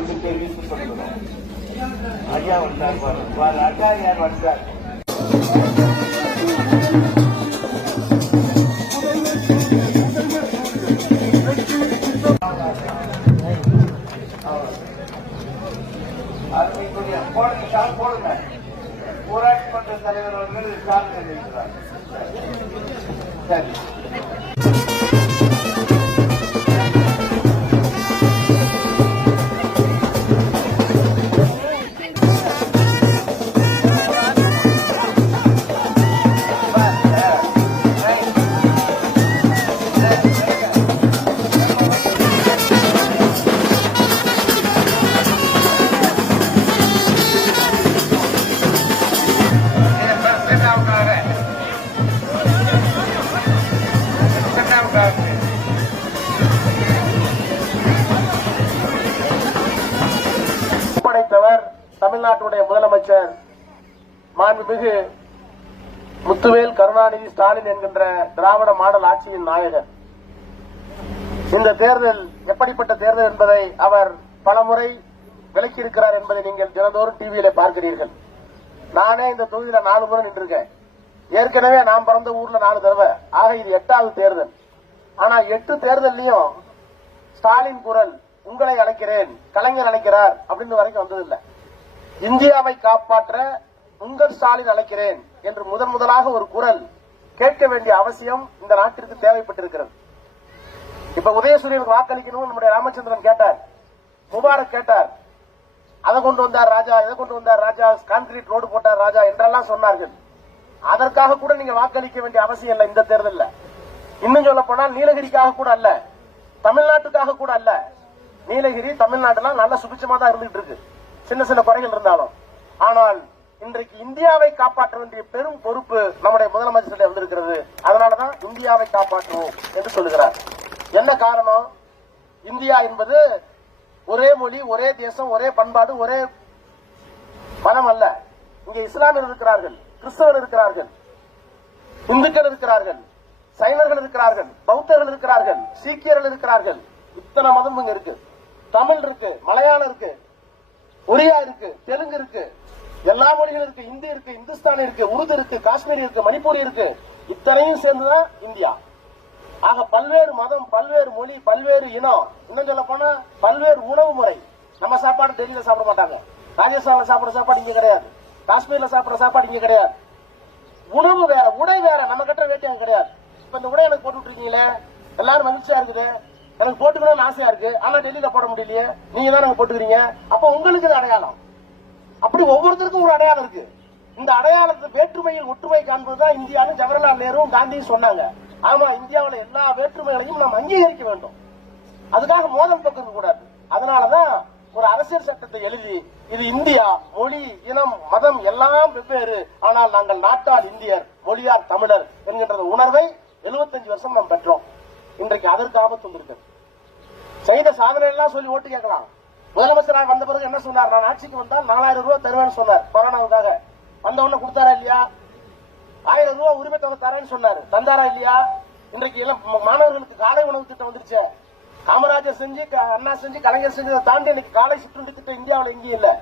வந்து தெரிவித்து சொல்கிறோம் ஐயா வந்தார் பாரு பாரு யார் வந்தார் அருமைக்குரிய போடுங்க. போடுங்க ஊராட்சி மன்ற தலைவர் அவர்கள் சார் தெரிவிக்கிறார் சரி தமிழ்நாட்டுடைய முதலமைச்சர் மாண்புமிகு முத்துவேல் கருணாநிதி ஸ்டாலின் என்கின்ற திராவிட மாடல் ஆட்சியின் நாயகர். இந்த தேர்தல் எப்படிப்பட்ட தேர்தல் என்பதை அவர் பலமுறை விளக்கியிருக்கிறார் என்பதை நீங்கள் தினந்தோறும் டிவியில பார்க்கிறீர்கள். நானே இந்த தொகுதியில நாலு முறை நின்றிருக்கேன். ஏற்கனவே நான் பிறந்த ஊர்ல நாலு தடவை. ஆக இது எட்டாவது தேர்தல். ஆனா எட்டு தேர்தல்லையும் ஸ்டாலின் குரல் உங்களை அழைக்கிறேன் கலைஞர் அழைக்கிறார் அப்படின்னு வரைக்கும் வந்ததில்லை. இந்தியாவை காப்பாற்ற உங்கள் ஸ்டாலின் அழைக்கிறேன் என்று முதன் முதலாக ஒரு குரல் கேட்க வேண்டிய அவசியம் இந்த நாட்டிற்கு தேவைப்பட்டிருக்கிறது. இப்ப உதயசூரியனுக்கு வாக்களிக்கணும் நம்முடைய ராமச்சந்திரன் கேட்டார். முபாரக் கேட்டார். அதை கொண்டு வந்தார் ராஜா இதை கொண்டு வந்தார் ராஜா கான்கிரீட் ரோடு போட்டார் ராஜா என்றெல்லாம் சொன்னார்கள். அதற்காக கூட நீங்க வாக்களிக்க வேண்டிய அவசியம் இல்லை இந்த தேர்தலில். இன்னும் சொல்ல போனால் நீலகிரிக்காக கூட அல்ல தமிழ்நாட்டுக்காக கூட அல்ல. நீலகிரி தமிழ்நாடுலாம் நல்ல சுபிச்சமா தான் இருந்துட்டு இருக்கு. சின்ன சின்ன குறைகள் இருந்தாலும். ஆனால் இன்றைக்கு இந்தியாவை காப்பாற்ற வேண்டிய பெரும் பொறுப்பு நம்முடைய முதலமைச்சரிடம் வந்திருக்கிறது. அதனாலதான் இந்தியாவை காப்பாற்றுவோம் என்று சொல்லுகிறார். என்ன காரணம்? இந்தியா என்பது ஒரே மொழி ஒரே தேசம் ஒரே பண்பாடு ஒரே மனம் அல்ல. இங்கே இஸ்லாமியர் இருக்கிறார்கள் கிறிஸ்தவர் இருக்கிறார்கள் இந்துக்கள் இருக்கிறார்கள் சைனர்கள் இருக்கிறார்கள் பௌத்தர்கள் இருக்கிறார்கள் சீக்கியர்கள் இருக்கிறார்கள். இத்தனை மதம் இங்க இருக்கு. தமிழ் இருக்கு மலையாளம் இருக்கு ஒரியா இருக்கு தெலுங்கு இருக்கு எல்லா இருக்கு இந்தி இருக்கு இந்துஸ்தான் இருக்கு உருது இருக்கு காஷ்மீர் இருக்கு மணிப்பூரி இருக்கு. இத்தனையும் சேர்ந்துதான் இந்தியா. ஆக பல்வேறு மதம் பல்வேறு மொழி பல்வேறு இனம். இன்னும் சொல்ல போனா பல்வேறு உணவு முறை. நம்ம சாப்பாடு டெல்லியில சாப்பிட மாட்டாங்க. ராஜஸ்தான்ல சாப்பிடுற சாப்பாடு இங்க கிடையாது. காஷ்மீர்ல சாப்பிடுற சாப்பாடு இங்க கிடையாது. உணவு வேற உடை வேற நம்ம கட்டுற வேட்டி அங்க கிடையாது. இப்ப இந்த உடை எனக்கு போட்டு இருக்கீங்களே எல்லாரும் மகிழ்ச்சியா இருக்குது. எனக்கு போட்டுக்கணும்னு ஆசையா இருக்கு. ஆனா டெல்லியில போட முடியலையே. நீங்க தான் போட்டுக்கிறீங்க. அப்ப உங்களுக்கு இது அடையாளம். அப்படி ஒவ்வொருத்தருக்கும் ஒரு அடையாளம் இருக்கு. இந்த அடையாளத்தை வேற்றுமையில் ஒற்றுமை காண்பதுதான் இந்தியான்னு ஜவஹர்லால் நேருவும் காந்தியும் சொன்னாங்க. ஆமா இந்தியாவில் எல்லா வேற்றுமைகளையும் நாம் அங்கீகரிக்க வேண்டும். அதுக்காக மோதல் பக்கம் கூடாது. அதனாலதான் ஒரு அரசியல் சட்டத்தை எழுதி இது இந்தியா மொழி இனம் மதம் எல்லாம் வெவ்வேறு. ஆனால் நாங்கள் நாட்டால் இந்தியர் மொழியார் தமிழர் என்கின்ற உணர்வை 75 வருஷம் நாம் பெற்றோம். இன்றைக்கு அதற்கு ஆபத்து வந்திருக்கிறது. செய்த சாதனை எல்லாம் சொல்லி ஓட்டு கேட்கலாம். முதலமைச்சராக வந்த பிறகு என்ன சொன்னார்? நான் ஆட்சிக்கு வந்தால் நாலாயிரம் ரூபாய் தருவேன்னு சொன்னார் கொரோனாவுக்காக. வந்த உடனே கொடுத்தாரா இல்லையா? ஆயிரம் ரூபாய் உரிமை தொகை தரேன்னு சொன்னாரு. தந்தாரா இல்லையா? இன்றைக்கு எல்லாம் மாணவர்களுக்கு காலை உணவு திட்டம் வந்துருச்சு. காமராஜர் செஞ்சு க- அண்ணா செஞ்சு கலைஞர் செஞ்சதை தாண்டி இன்னைக்கு காலை சிற்றுண்டி திட்டம் இந்தியாவில் எங்கேயும் இல்லை.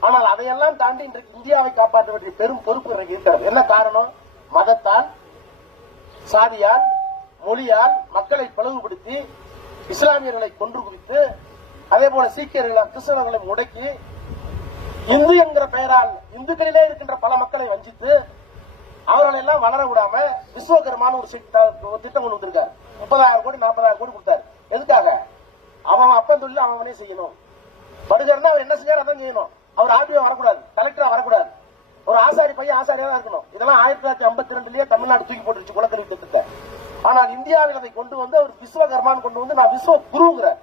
ஆனால் அதையெல்லாம் தாண்டி இன்றைக்கு இந்தியாவை காப்பாற்ற வேண்டிய பெரும் பொறுப்பு இன்றைக்கு இருக்கிறது. என்ன காரணம்? மதத்தால் சாதியால் மொழியால் மக்களை பிளவுபடுத்தி இஸ்லாமியர்களை கொன்று குவித்து அதே போல சீக்கியர்களை கிறிஸ்தவர்களை முடக்கி இந்து என்கிற பெயரால் இந்துக்களிலே இருக்கின்ற பல மக்களை வஞ்சித்து அவர்களை எல்லாம் வளர விடாம விஸ்வகர்மான்னு ஒரு ஒரு திட்டம் கொண்டு வந்திருக்காரு. முப்பதாயிரம் கோடி நாற்பதாயிரம் கோடி கொடுத்தாரு. எதுக்காக? அவன் அப்பன் தொழில் அவனே செய்யணும். படுகர்னா அவர் என்ன செஞ்சாரு அதான் செய்யணும். அவர் ஆர்டிஓ வரக்கூடாது கலெக்டரா வரக்கூடாது. ஒரு ஆசாரி பையன் ஆசாரியா தான் இருக்கணும். இதெல்லாம் ஆயிரத்தி தொள்ளாயிரத்தி ஐம்பத்தி ரெண்டுலயே தமிழ்நாடு தூக்கி போட்டுருச்சு குலக்கல்வி திட்டத்தை. ஆனால் இந்தியாவில் அதை கொண்டு வந்து அவர் விஸ்வகர்மான்னு கொண்டு வந்து நான் விஸ்வ குருங்கிறார்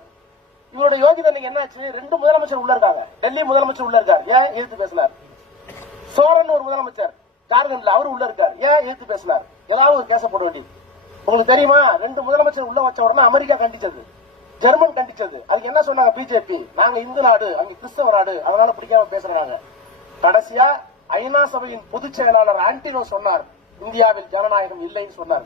இவரோட யோகிதை நீங்க என்ன ஆச்சு ரெண்டு முதலமைச்சர் உள்ள இருக்காங்க. டெல்லி முதலமைச்சர் உள்ள இருக்காரு. ஏன் எதிர்த்து பேசினார்? சோரன் ஒரு முதலமைச்சர். ஜார்க்கண்ட்ல அவரு உள்ள இருக்காரு. ஏன் எதிர்த்து பேசினார்? ஏதாவது ஒரு கேச போட உங்களுக்கு தெரியுமா? ரெண்டு முதலமைச்சர் உள்ள வச்ச உடனே அமெரிக்கா கண்டிச்சது. ஜெர்மன் கண்டிச்சது. அதுக்கு என்ன சொன்னாங்க பிஜேபி? நாங்க இந்து நாடு அங்க கிறிஸ்தவ நாடு அதனால பிடிக்காம பேசுறாங்க. கடைசியா ஐநா சபையின் பொதுச் செயலாளர் ஆன்டினோ சொன்னார். இந்தியாவில் ஜனநாயகம் இல்லைன்னு சொன்னார்.